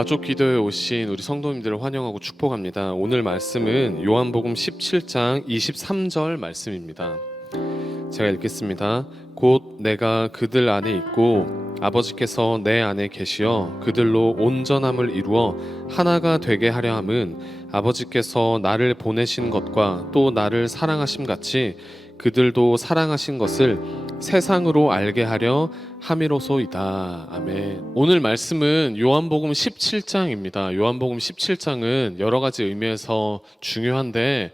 가족 기도에 오신 우리 성도님들을 환영하고 축복합니다. 오늘 말씀은 요한복음 17장 23절 말씀입니다. 제가 읽겠습니다. 곧 내가 그들 안에 있고 아버지께서 내 안에 계시어 그들로 온전함을 이루어 하나가 되게 하려 함은 아버지께서 나를 보내신 것과 또 나를 사랑하심 같이 그들도 사랑하신 것을 세상으로 알게 하려 함이로소이다. 아멘. 오늘 말씀은 요한복음 17장입니다. 요한복음 17장은 여러 가지 의미에서 중요한데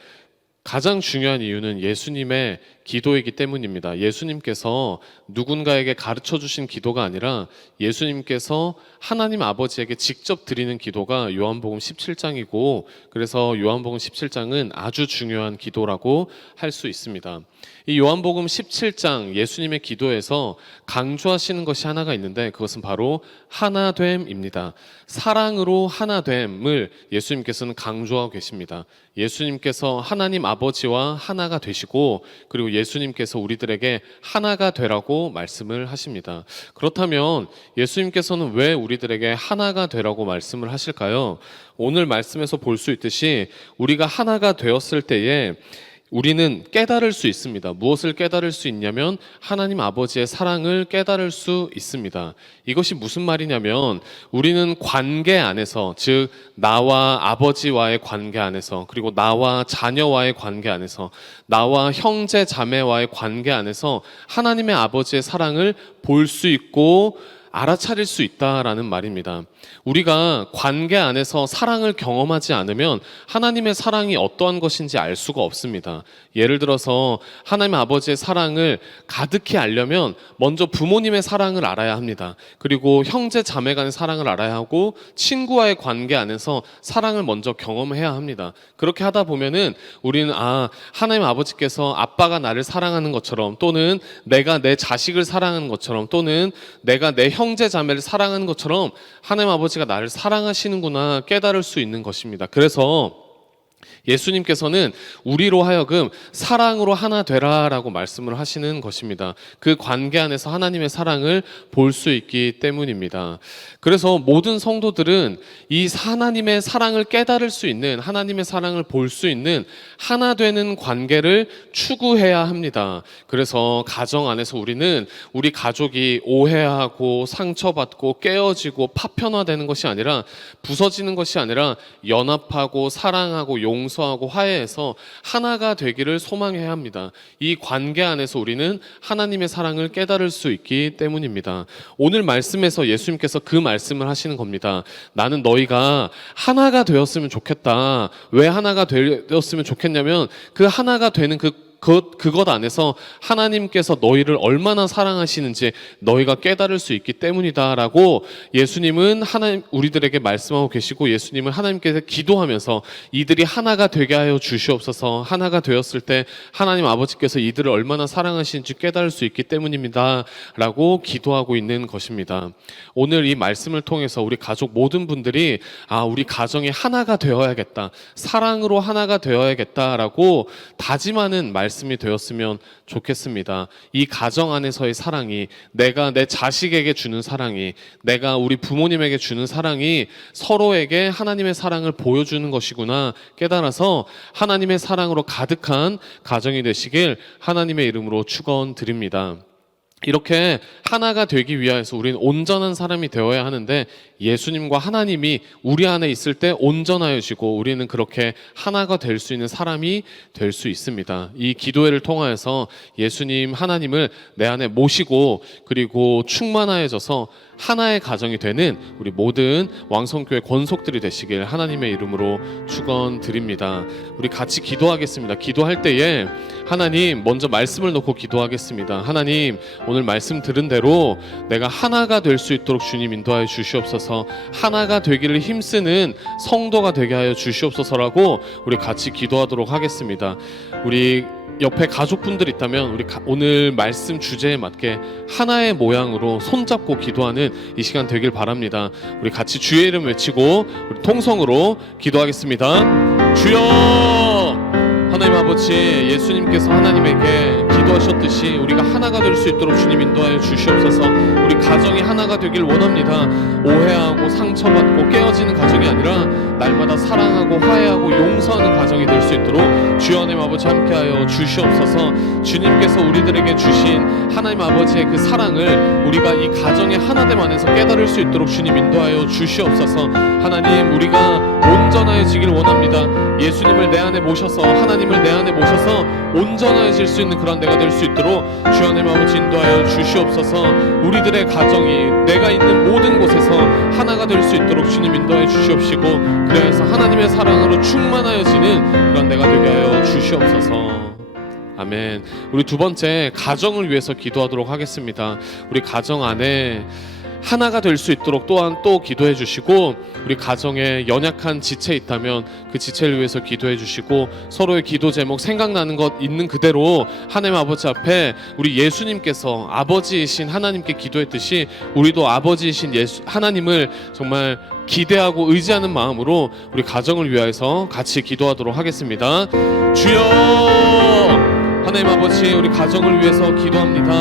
가장 중요한 이유는 예수님의 기도이기 때문입니다. 예수님께서 누군가에게 가르쳐 주신 기도가 아니라 예수님께서 하나님 아버지에게 직접 드리는 기도가 요한복음 17장이고, 그래서 요한복음 17장은 아주 중요한 기도라고 할 수 있습니다. 이 요한복음 17장 예수님의 기도에서 강조하시는 것이 하나가 있는데 그것은 바로 하나됨입니다. 사랑으로 하나됨을 예수님께서는 강조하고 계십니다. 예수님께서 하나님 아버지와 하나가 되시고, 그리고 예수님께서 우리들에게 하나가 되라고 말씀을 하십니다. 그렇다면 예수님께서는 왜 우리들에게 하나가 되라고 말씀을 하실까요? 오늘 말씀에서 볼 수 있듯이 우리가 하나가 되었을 때에 우리는 깨달을 수 있습니다. 무엇을 깨달을 수 있냐면 하나님 아버지의 사랑을 깨달을 수 있습니다. 이것이 무슨 말이냐면 우리는 관계 안에서, 즉 나와 아버지와의 관계 안에서, 그리고 나와 자녀와의 관계 안에서, 나와 형제 자매와의 관계 안에서 하나님의 아버지의 사랑을 볼 수 있고 알아차릴 수 있다라는 말입니다. 우리가 관계 안에서 사랑을 경험하지 않으면 하나님의 사랑이 어떠한 것인지 알 수가 없습니다. 예를 들어서 하나님 아버지의 사랑을 가득히 알려면 먼저 부모님의 사랑을 알아야 합니다. 그리고 형제 자매 간의 사랑을 알아야 하고 친구와의 관계 안에서 사랑을 먼저 경험해야 합니다. 그렇게 하다 보면은 우리는 하나님 아버지께서 아빠가 나를 사랑하는 것처럼, 또는 내가 내 자식을 사랑하는 것처럼, 또는 내가 내 형제 자매를 사랑하는 것처럼 하나님 아버지가 나를 사랑하시는구나 깨달을 수 있는 것입니다. 그래서 예수님께서는 우리로 하여금 사랑으로 하나 되라라고 말씀을 하시는 것입니다. 그 관계 안에서 하나님의 사랑을 볼 수 있기 때문입니다. 그래서 모든 성도들은 이 하나님의 사랑을 깨달을 수 있는, 하나님의 사랑을 볼 수 있는 하나 되는 관계를 추구해야 합니다. 그래서 가정 안에서 우리는 우리 가족이 오해하고 상처받고 깨어지고 파편화되는 것이 아니라, 부서지는 것이 아니라 연합하고 사랑하고 용서하고 화해해서 하나가 되기를 소망해야 합니다. 이 관계 안에서 우리는 하나님의 사랑을 깨달을 수 있기 때문입니다. 오늘 말씀에서 예수님께서 그 말씀을 하시는 겁니다. 나는 너희가 하나가 되었으면 좋겠다. 왜 하나가 되었으면 좋겠냐면 그 하나가 되는 그것 안에서 하나님께서 너희를 얼마나 사랑하시는지 너희가 깨달을 수 있기 때문이다라고 예수님은 우리들에게 말씀하고 계시고, 예수님은 하나님께서 기도하면서 이들이 하나가 되게 하여 주시옵소서, 하나가 되었을 때 하나님 아버지께서 이들을 얼마나 사랑하시는지 깨달을 수 있기 때문입니다 라고 기도하고 있는 것입니다. 오늘 이 말씀을 통해서 우리 가족 모든 분들이 우리 가정이 하나가 되어야겠다, 사랑으로 하나가 되어야겠다라고 다짐하는 말씀이 되었으면 좋겠습니다. 이 가정 안에서의 사랑이, 내가 내 자식에게 주는 사랑이, 내가 우리 부모님에게 주는 사랑이 서로에게 하나님의 사랑을 보여주는 것이구나 깨달아서 하나님의 사랑으로 가득한 가정이 되시길 하나님의 이름으로 축원드립니다. 이렇게 하나가 되기 위해서 우리는 온전한 사람이 되어야 하는데, 예수님과 하나님이 우리 안에 있을 때 온전하여지고 우리는 그렇게 하나가 될 수 있는 사람이 될 수 있습니다. 이 기도회를 통하여서 예수님 하나님을 내 안에 모시고 그리고 충만하여져서 하나의 가정이 되는 우리 모든 왕성교회 권속들이 되시길 하나님의 이름으로 축원드립니다. 우리 같이 기도하겠습니다. 기도할 때에 하나님, 먼저 말씀을 놓고 기도하겠습니다. 하나님, 오늘 말씀 들은 대로 내가 하나가 될 수 있도록 주님 인도하여 주시옵소서, 하나가 되기를 힘쓰는 성도가 되게 하여 주시옵소서라고 우리 같이 기도하도록 하겠습니다. 우리 옆에 가족분들 있다면 우리 오늘 말씀 주제에 맞게 하나의 모양으로 손잡고 기도하는 이 시간 되길 바랍니다. 우리 같이 주의 이름 외치고 우리 통성으로 기도하겠습니다. 주여! 하나님 아버지, 예수님께서 하나님에게 기도할 기도하셨듯이 우리가 하나가 될 수 있도록 주님 인도하여 주시옵소서. 우리 가정이 하나가 되길 원합니다. 오해하고 상처받고 깨어지는 가정이 아니라 날마다 사랑하고 화해하고 용서하는 가정이 될 수 있도록 주여 하나님 아버지 함께하여 주시옵소서. 주님께서 우리들에게 주신 하나님 아버지의 그 사랑을 우리가 이 가정의 하나됨 안에서 깨달을 수 있도록 주님 인도하여 주시옵소서. 하나님, 우리가 온전해지길 원합니다. 예수님을 내 안에 모셔서, 하나님을 내 안에 모셔서 온전해질 수 있는 그런 내가 될 수 있도록 주여 하나님 아버지 인도하여 주시옵소서. 우리들의 가정이 내가 있는 모든 곳에서 하나가 될 수 있도록 주님 인도하여 주시옵시고, 그래서 하나님의 사랑으로 충만하여지는 그런 내가 되게 하여 주시옵소서. 아멘. 우리 두 번째, 가정을 위해서 기도하도록 하겠습니다. 우리 가정 안에 하나가 될 수 있도록 또한 또 기도해 주시고, 우리 가정에 연약한 지체 있다면 그 지체를 위해서 기도해 주시고, 서로의 기도 제목 생각나는 것 있는 그대로 하나님 아버지 앞에 우리 예수님께서 아버지이신 하나님께 기도했듯이 우리도 아버지이신 하나님을 정말 기대하고 의지하는 마음으로 우리 가정을 위해서 같이 기도하도록 하겠습니다. 주여, 하나님 아버지, 우리 가정을 위해서 기도합니다.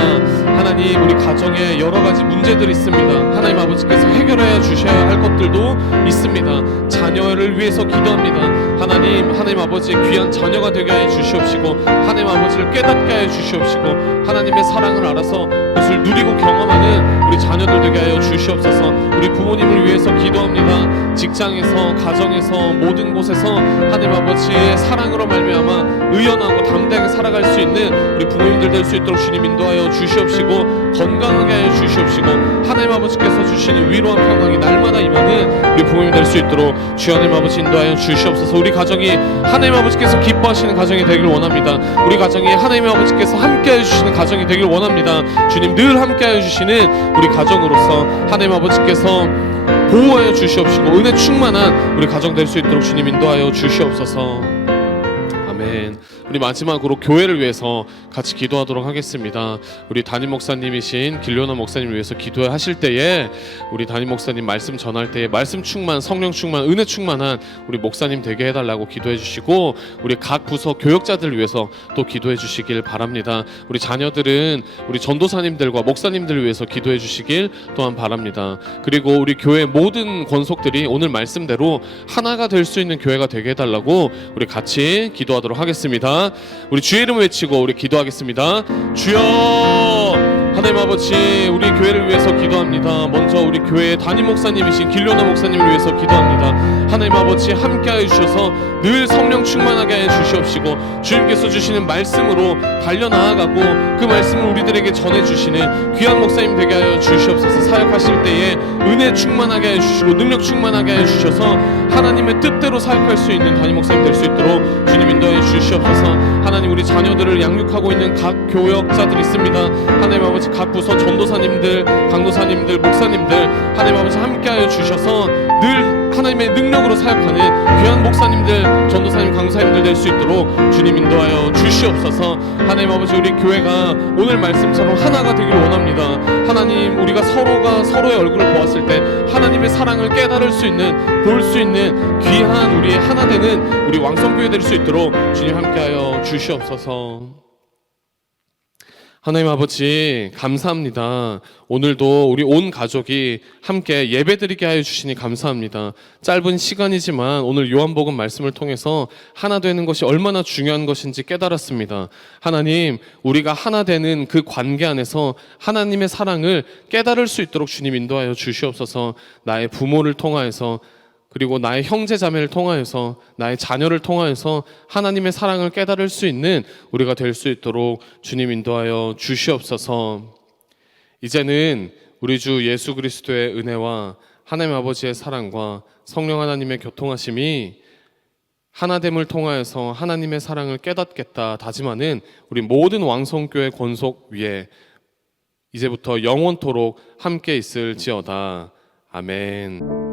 하나님, 우리 가정에 여러 가지 문제들이 있습니다. 하나님 아버지께서 해결해 주셔야 할 것들도 있습니다. 자녀를 위해서 기도합니다. 하나님 아버지 귀한 자녀가 되게 해 주시옵시고, 하나님 아버지를 깨닫게 해 주시옵시고, 하나님의 사랑을 알아서 그것을 누리고 경험하는 우리 자녀들 되게 하여 주시옵소서. 우리 부모님을 위해서 기도합니다. 직장에서, 가정에서, 모든 곳에서 하나님 아버지의 사랑으로 말미암아 의연하고 담대하게 살아갈 수 있는 우리 부모님들 될 수 있도록 주님 인도하여 주시옵시고, 건강하게 하여 주시옵시고, 하나님 아버지께서 주시는 위로와 평강이 날마다 임하는 우리 부모님 될 수 있도록 주여 하나님 아버지 인도하여 주시옵소서. 우리 가정이 하나님 아버지께서 기뻐하시는 가정이 되길 원합니다. 우리 가정이 하나님 아버지께서 함께해 주시는 가정이 되길 원합니다. 주님 늘 함께해 주시는 우리 가정으로서 하나님 아버지께서 보호하여 주시옵시고, 은혜 충만한 우리 가정 될 수 있도록 주님 인도하여 주시옵소서. 아멘. 우리 마지막으로 교회를 위해서 같이 기도하도록 하겠습니다. 우리 담임 목사님이신 길료나 목사님을 위해서 기도하실 때에 우리 담임 목사님 말씀 전할 때에 말씀 충만, 성령 충만, 은혜 충만한 우리 목사님 되게 해달라고 기도해 주시고, 우리 각 부서 교역자들 위해서 또 기도해 주시길 바랍니다. 우리 자녀들은 우리 전도사님들과 목사님들을 위해서 기도해 주시길 또한 바랍니다. 그리고 우리 교회 모든 권속들이 오늘 말씀대로 하나가 될 수 있는 교회가 되게 해달라고 우리 같이 기도하도록 하겠습니다. 우리 주의 이름 외치고 우리 기도하겠습니다. 주여, 하나님 아버지, 우리 교회를 위해서 기도합니다. 먼저 우리 교회의 담임 목사님이신 길료나 목사님을 위해서 기도합니다. 하나님 아버지 함께하여 주셔서 늘 성령 충만하게 해 주시옵시고, 주님께서 주시는 말씀으로 달려나아가고 그 말씀을 우리들에게 전해주시는 귀한 목사님 되게 하여 주시옵소서. 사역하실 때에 은혜 충만하게 해 주시고 능력 충만하게 해 주셔서 하나님의 뜻대로 사역할 수 있는 담임 목사님 될 수 있도록 주님 인도해 주시옵소서. 하나님, 우리 자녀들을 양육하고 있는 각 교역자들 있습니다. 하나님 아버지 각 부서 전도사님들, 강도사님들, 목사님들 하나님 아버지 함께하여 주셔서 늘 하나님의 능력으로 사역하는 귀한 목사님들, 전도사님, 강사님들 될 수 있도록 주님 인도하여 주시옵소서. 하나님 아버지, 우리 교회가 오늘 말씀처럼 하나가 되길 원합니다. 하나님, 우리가 서로가 서로의 얼굴을 보았을 때 하나님의 사랑을 깨달을 수 있는, 볼 수 있는 귀한 우리의 하나 되는 우리 왕성교회 될 수 있도록 주님 함께하여 주시옵소서. 하나님 아버지 감사합니다. 오늘도 우리 온 가족이 함께 예배드리게 하여 주시니 감사합니다. 짧은 시간이지만 오늘 요한복음 말씀을 통해서 하나 되는 것이 얼마나 중요한 것인지 깨달았습니다. 하나님, 우리가 하나 되는 그 관계 안에서 하나님의 사랑을 깨달을 수 있도록 주님 인도하여 주시옵소서. 나의 부모를 통하여서, 그리고 나의 형제 자매를 통하여서, 나의 자녀를 통하여서 하나님의 사랑을 깨달을 수 있는 우리가 될 수 있도록 주님 인도하여 주시옵소서. 이제는 우리 주 예수 그리스도의 은혜와 하나님 아버지의 사랑과 성령 하나님의 교통하심이 하나됨을 통하여서 하나님의 사랑을 깨닫겠다 다짐하는 우리 모든 왕성교회 권속 위에 이제부터 영원토록 함께 있을지어다. 아멘.